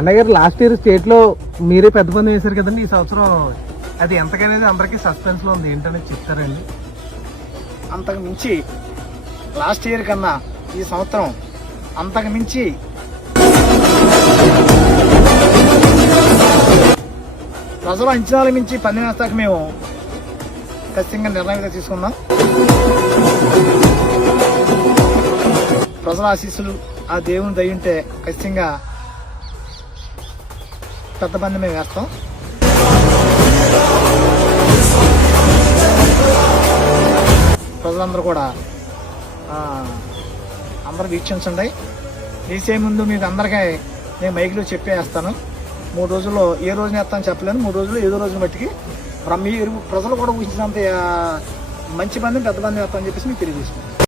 అన్నగారు last year state లో మీరే పెద్ద పందెం వేశారు కదండి. ఈ సంవత్సరం అది ఎంతకనేది అందరికీ సస్పెన్స్ లో ఉంది, ఏంటనేది చెప్తారండి? అంతకు మించి లాస్ట్ ఇయర్ కన్నా ఈ సంవత్సరం అంతకు మించి ప్రజల అంచనాల మించి పందెం వేస్తాక మేము ఖచ్చితంగా నిర్ణయం తీసుకున్నాం. ప్రజల ఆశీస్సులు, ఆ దేవుని దయ ఉంటే ఖచ్చితంగా పెద్ద పందెం మేము వేస్తాం. ప్రజలందరూ కూడా అందరూ వీక్షించండి. వేసే ముందు మీకు అందరికీ నేను మైక్లో చెప్పేస్తాను. 3 రోజుల్లో ఏ రోజున వేస్తాను చెప్పలేను. 3 రోజుల్లో ఏదో రోజున బట్టికి మీరు ప్రజలు కూడా ఊహించినంత మంచి పందెం పెద్ద పందెం వేస్తామని చెప్పేసి మీకు తెలియజేసుకుంటాను.